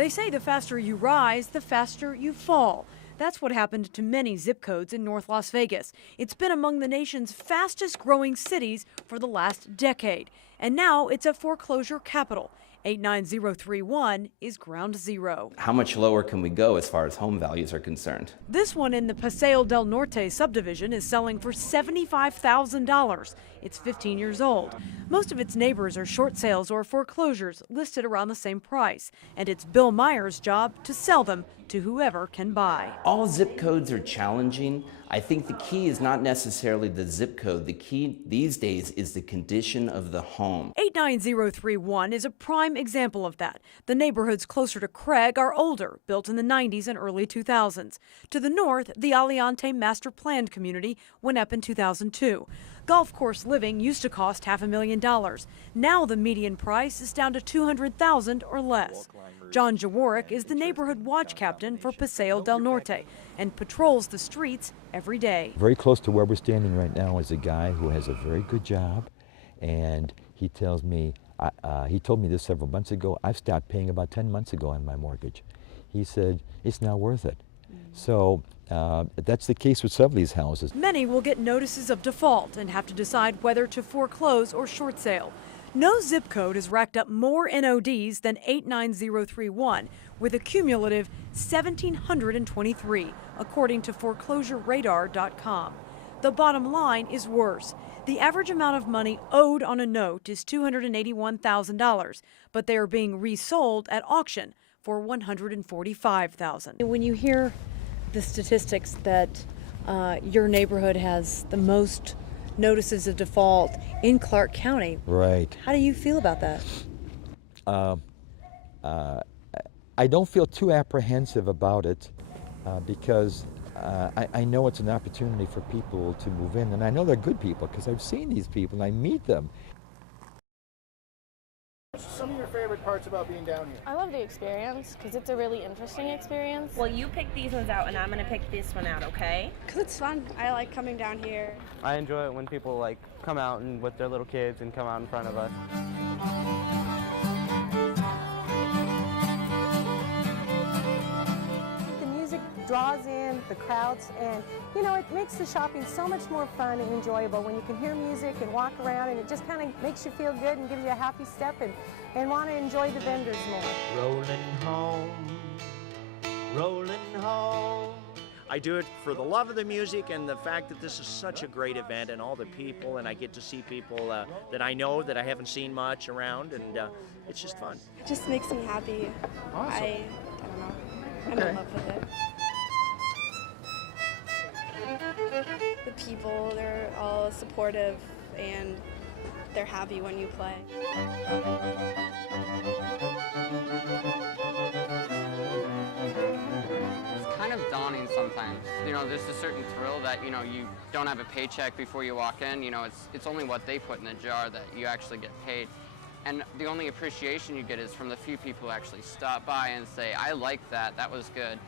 They say the faster you rise, the faster you fall. That's what happened to many zip codes in North Las Vegas. It's been among the nation's fastest growing cities for the last decade. And now it's a foreclosure capital. 89031 is ground zero. How much lower can we go as far as home values are concerned? This one in the Paseo del Norte subdivision is selling for $75,000. It's 15 years old. Most of its neighbors are short sales or foreclosures listed around the same price. And it's Bill Meyer's job to sell them to whoever can buy. All zip codes are challenging. I think the key is not necessarily the zip code. The key these days is the condition of the home. 89031 is a prime example of that. The neighborhoods closer to Craig are older, built in the 90s and early 2000s. To the north, the Aliante master planned community went up in 2002. Golf course living used to cost $500,000. Now the median price is down to $200,000 or less. John Jaworek is the neighborhood watch captain for Paseo del Norte and patrols the streets every day. Very close to where we're standing right now is a guy who has a very good job, and he tells me, he told me this several months ago, I've stopped paying about 10 months ago on my mortgage. He said, it's not worth it. So that's the case with some of these houses. Many will get notices of default and have to decide whether to foreclose or short sale. No zip code has racked up more NODs than 89031, with a cumulative 1,723, according to foreclosureradar.com. The bottom line is worse. The average amount of money owed on a note is $281,000, but they are being resold at auction for $145,000. When you hear the statistics that your neighborhood has the most notices of default in Clark County. Right. How do you feel about that? I don't feel too apprehensive about it because I know it's an opportunity for people to move in, and I know they're good people because I've seen these people and I meet them. Some of your favorite parts about being down here? I love the experience because it's a really interesting experience. Well, you pick these ones out and I'm going to pick this one out, okay? Because it's fun. I like coming down here. I enjoy it when people like come out and with their little kids and come out in front of us. The music draws in the crowds, and you know, it makes the shopping so much more fun and enjoyable when you can hear music and walk around, and it just kind of makes you feel good and gives you a happy step and want to enjoy the vendors more. Rolling home. I do it for the love of the music and the fact that this is such a great event and all the people, and I get to see people that I know that I haven't seen much around, and it's just fun. It just makes me happy. Awesome. I don't know. I'm in love with it. The people, they're all supportive and they're happy when you play. It's kind of daunting sometimes. You know, there's a certain thrill that, you know, you don't have a paycheck before you walk in. You know, it's only what they put in the jar that you actually get paid. And the only appreciation you get is from the few people who actually stop by and say, I like that, that was good.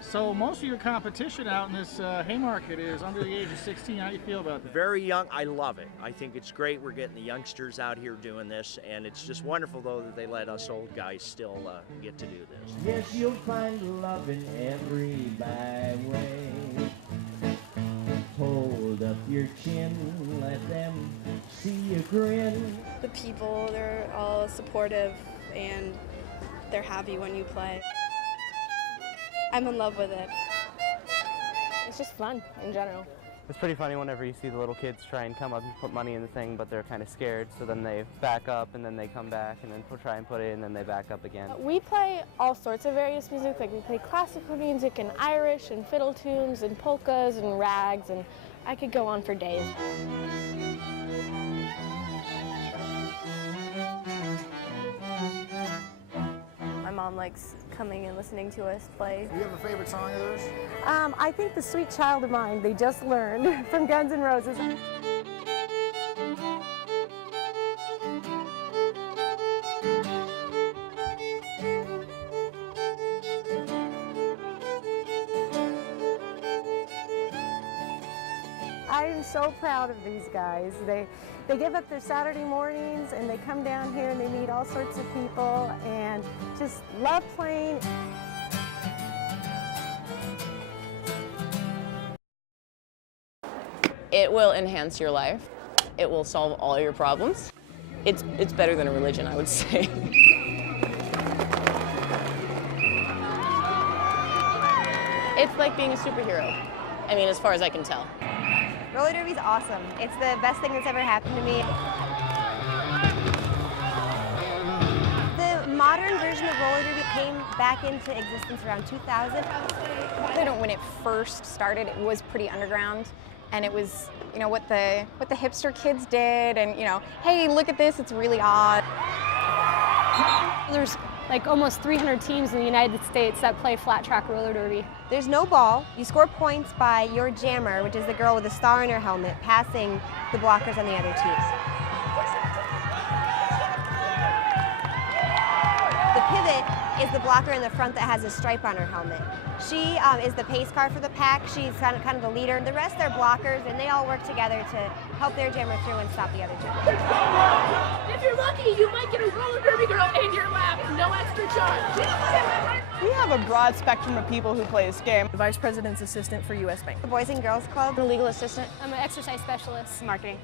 So most of your competition out in this Haymarket is under the age of 16. How do you feel about that? Very young. I love it. I think it's great. We're getting the youngsters out here doing this, and it's just wonderful, though, that they let us old guys still get to do this. Yes, you'll find love in every byway. Hold up your chin, let them see you grin. The people, they're all supportive and they're happy when you play. I'm in love with it. It's just fun in general. It's pretty funny whenever you see the little kids try and come up and put money in the thing, but they're kind of scared, so then they back up and then they come back and then try and put it in and then they back up again. We play all sorts of various music, like we play classical music and Irish and fiddle tunes and polkas and rags, and I could go on for days. My mom likes coming and listening to us play. Do you have a favorite song of theirs? I think The Sweet Child of Mine, They Just Learned, from Guns N' Roses. I'm so proud of these guys. They give up their Saturday mornings and they come down here and they meet all sorts of people and just love playing. It will enhance your life. It will solve all your problems. It's better than a religion, I would say. It's like being a superhero. I mean, as far as I can tell. Roller derby's awesome. It's the best thing that's ever happened to me. The modern version of roller derby came back into existence around 2000. When it first started, it was pretty underground, and it was, you know, what the hipster kids did, and, you know, hey, look at this, it's really odd. There's like almost 300 teams in the United States that play flat track roller derby. There's no ball. You score points by your jammer, which is the girl with a star in her helmet, passing the blockers on the other teams. The pivot is the blocker in the front that has a stripe on her helmet. She is the pace car for the pack. She's kind of the leader. The rest are blockers, and they all work together to help their jammer through and stop the other jammer. If you're lucky, you might get a roller derby girl in your lap, no extra charge. We have a broad spectrum of people who play this game. The Vice President's Assistant for U.S. Bank. The Boys and Girls Club. The Legal Assistant. I'm an exercise specialist. Marketing.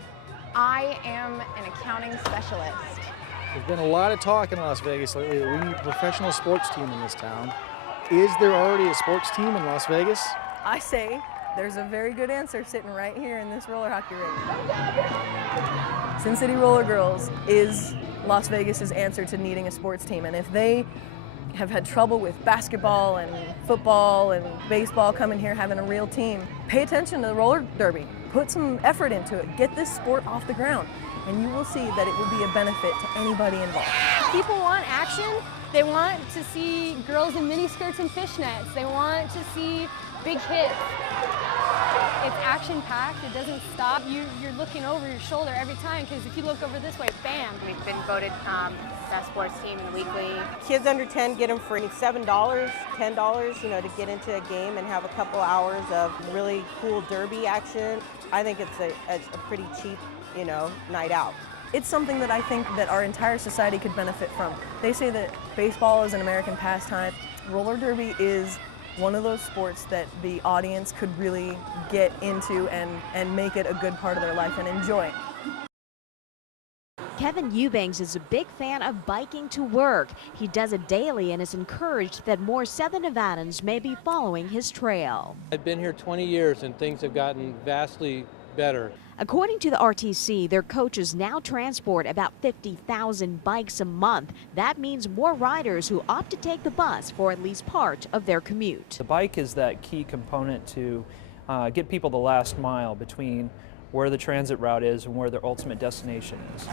I am an accounting specialist. There's been a lot of talk in Las Vegas lately that we need a professional sports team in this town. Is there already a sports team in Las Vegas? I say there's a very good answer sitting right here in this roller hockey rink. Sin City Roller Girls is Las Vegas's answer to needing a sports team, and if they have had trouble with basketball and football and baseball coming here having a real team, pay attention to the roller derby. Put some effort into it. Get this sport off the ground, and you will see that it will be a benefit to anybody involved. People want action. They want to see girls in miniskirts and fishnets. They want to see big hits. It's action-packed. It doesn't stop. You're looking over your shoulder every time, because if you look over this way, bam. We've been voted best sports team in the weekly. Kids under 10 get them for $7, $10, you know, to get into a game and have a couple hours of really cool derby action. I think it's a pretty cheap, you know, night out. It's something that I think that our entire society could benefit from. They say that baseball is an American pastime. Roller derby is one of those sports that the audience could really get into and make it a good part of their life and enjoy. Kevin Eubanks is a big fan of biking to work. He does it daily and is encouraged that more Southern Nevadans may be following his trail. I've been here 20 years and things have gotten vastly better. According to the RTC, their coaches now transport about 50,000 bikes a month. That means more riders who opt to take the bus for at least part of their commute. The bike is that key component to get people the last mile between where the transit route is and where their ultimate destination is.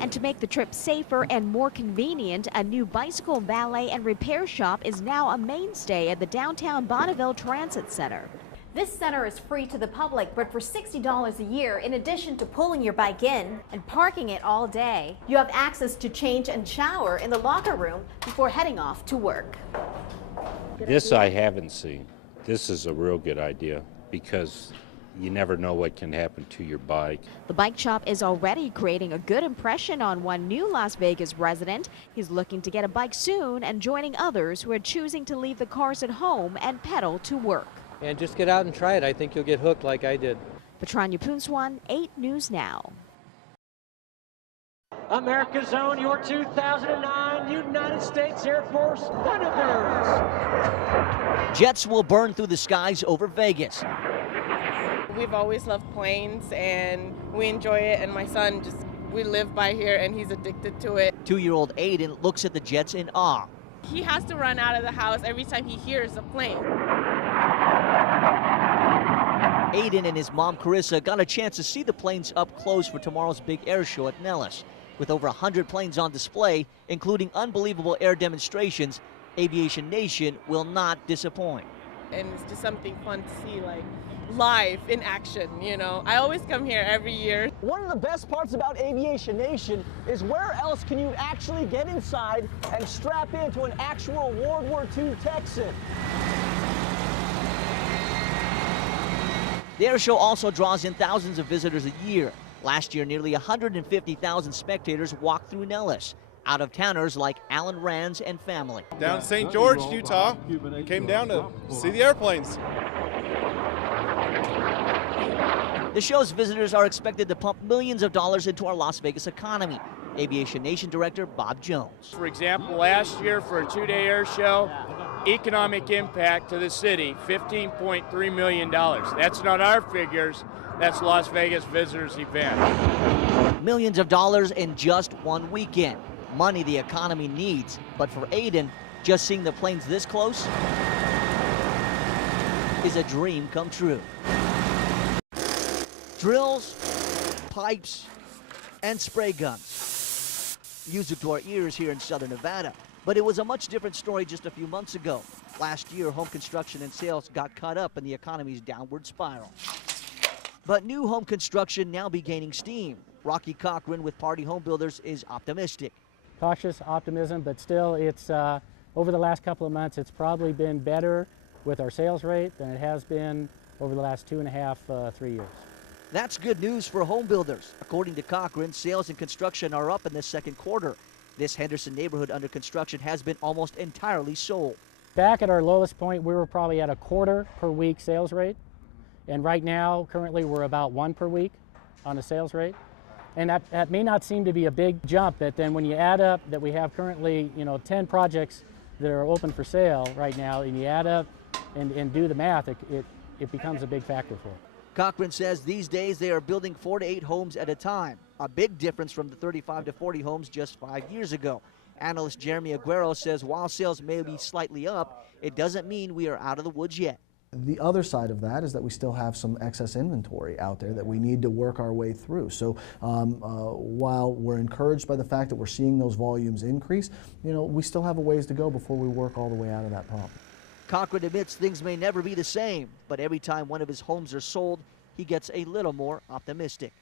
And to make the trip safer and more convenient, a new bicycle valet and repair shop is now a mainstay at the downtown Bonneville Transit Center. This center is free to the public, but for $60 a year, in addition to pulling your bike in and parking it all day, you have access to change and shower in the locker room before heading off to work. This I haven't seen. This is a real good idea because you never know what can happen to your bike. The bike shop is already creating a good impression on one new Las Vegas resident. He's looking to get a bike soon and joining others who are choosing to leave the cars at home and pedal to work. And just get out and try it. I think you'll get hooked like I did. Patranya Poonswan, 8 News Now. America's Own, your 2009 United States Air Force Thunderbirds. Jets will burn through the skies over Vegas. We've always loved planes and we enjoy it, and my son we live by here and he's addicted to it. 2-year-old Aiden looks at the Jets in awe. He has to run out of the house every time he hears a plane. Aiden and his mom, Carissa, got a chance to see the planes up close for tomorrow's big air show at Nellis. With over 100 planes on display, including unbelievable air demonstrations, Aviation Nation will not disappoint. And it's just something fun to see, like, live in action, you know. I always come here every year. One of the best parts about Aviation Nation is where else can you actually get inside and strap into an actual World War II Texan? The air show also draws in thousands of visitors a year. Last year, nearly 150,000 spectators walked through Nellis. Out-of-towners like Alan Rands and family. Down in St. George, Utah, came down to see the airplanes. The show's visitors are expected to pump millions of dollars into our Las Vegas economy. Aviation Nation Director Bob Jones. For example, last year for a two-day air show, economic impact to the city, $15.3 million. That's not our figures, that's Las Vegas visitors event. Millions of dollars in just one weekend. Money the economy needs, but for Aiden, just seeing the planes this close is a dream come true. Drills, pipes, and spray guns. Music to our ears here in southern Nevada, but it was a much different story just a few months ago. Last year, home construction and sales got caught up in the economy's downward spiral. But new home construction now be gaining steam. Rocky Cochran with Party Home Builders is optimistic. Cautious optimism, but still it's over the last couple of months it's probably been better with our sales rate than it has been over the last 2.5, 3 years. That's good news for home builders. According to Cochran, sales and construction are up in the second quarter. This Henderson neighborhood under construction has been almost entirely sold. Back at our lowest point, we were probably at a quarter per week sales rate. And right now, currently, we're about 1 per week on a sales rate. And that may not seem to be a big jump, but then when you add up that we have currently, 10 projects that are open for sale right now, and you add up and do the math, it becomes a big factor for it. Cochran says these days they are building 4 to 8 homes at a time, a big difference from the 35 to 40 homes just 5 years ago. Analyst Jeremy Aguero says while sales may be slightly up, it doesn't mean we are out of the woods yet. The other side of that is that we still have some excess inventory out there that we need to work our way through. So while we're encouraged by the fact that we're seeing those volumes increase, we still have a ways to go before we work all the way out of that problem. Cochran admits things may never be the same, but every time one of his homes are sold, he gets a little more optimistic.